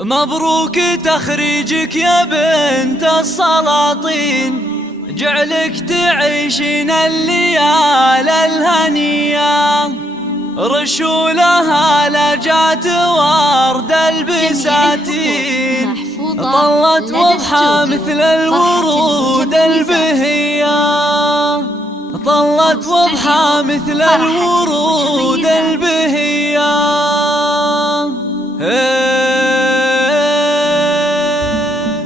مبروك تخريجك يا بنت السلاطين، جعلك تعيشين الليالي الهنية. رشولها لجات ورد البساتين، طلت وضحى مثل الورود البهية، طلت وضحى مثل الورود البهية.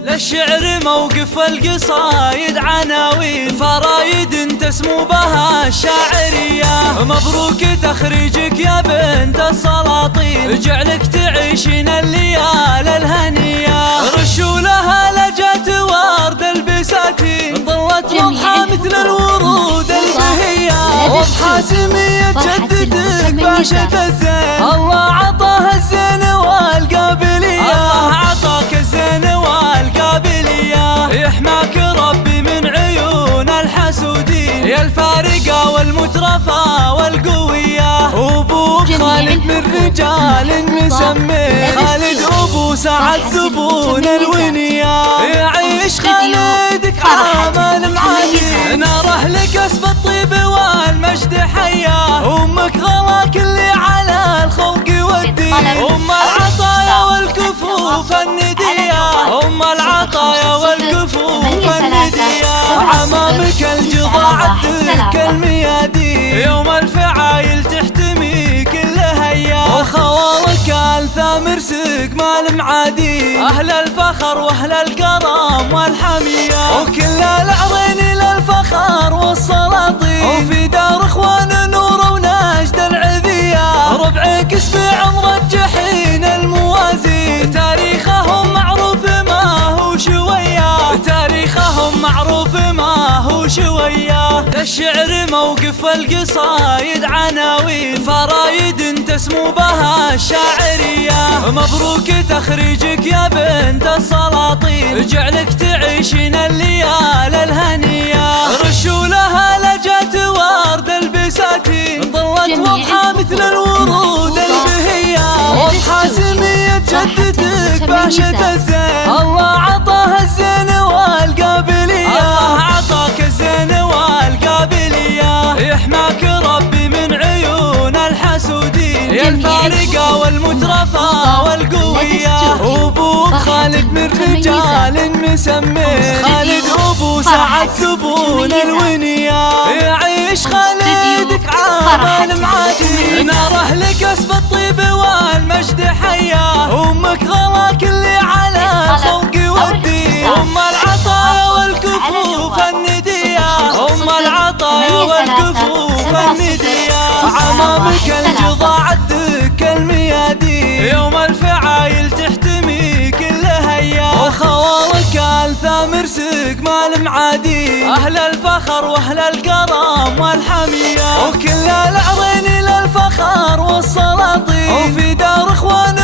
للشعر موقف القصايد عناوين، فرايد تسمو بها الشاعرية. مبروك تخريجك يا بنت السلاطين، جعلك تعيشين الليالي الهنية. رشولها لجات ورد البساتين، طلت وضحى مثل الورود البهية. وضحى سمية جدتك باشا الزين، الله عطاها الزين والقابلية، الله عطاك الزين والقابلية. يحماك ربي من عيون الحسودين، يا الفارقة والمترفة والقوية. أبوك خالد من رجال مسمي، خالد أبو سعد زبون الونية. يعيش خالدك عامل معادي، ناره لك اسب الطيب والمجد حياه. أمك غلاك اللي على الخلق والدين، أم العطايا والكفوف الندية، أم العطايا والكفوف الندية. عمامك الجضاع الدك الميادين، يوم الفعايل تحتمي كل هيا. وخوالك الثامر سقمال معادين، أهل الفخر وأهل الكرم والحمية. وكل العرين للفخر والسلاطين، وفي دار اخوان نور ونجد العذية. ربعك اسبع مرجحين الموازين، تاريخهم معروف ما هو شوية، تاريخهم معروف ما هو شوية. للشعر موقف القصايد عناوين، فرايد تسمو بها الشاعرية. مبروك تخريجك يا بنت السلاطين، جعلك تعيشين الليالي الهنية. رشولها لجات ورد البساتين، طلت وضحى مثل الورود البهية. وضحى سمية جدتك باشا الزين، الله عطاها الزين والقابلية، الله عطاك الزين والقابلية. يحماك ربي من عيون الحسودين، يا الفارقة والمترفة والقوية. أبوك خالد من رجال مسمي، خالد أبو سعد زبون الونية. يعيش خالدك عامل معادي، ناره لك اسب الطيب والمجد حياه. أمك غلاك اللي على الخلق والدين، أم العطايا والكفوف الندية، أم العطايا والكفوف الندية. عمامك الجضاع الدك الميادين، يوم الفعايل تحتمي كل هيا. وخوالك الثامر سقمال معادين، أهل الفخر وأهل الكرم والحمية. وكل العرين للفخر والسلاطين، وفي دار اخوان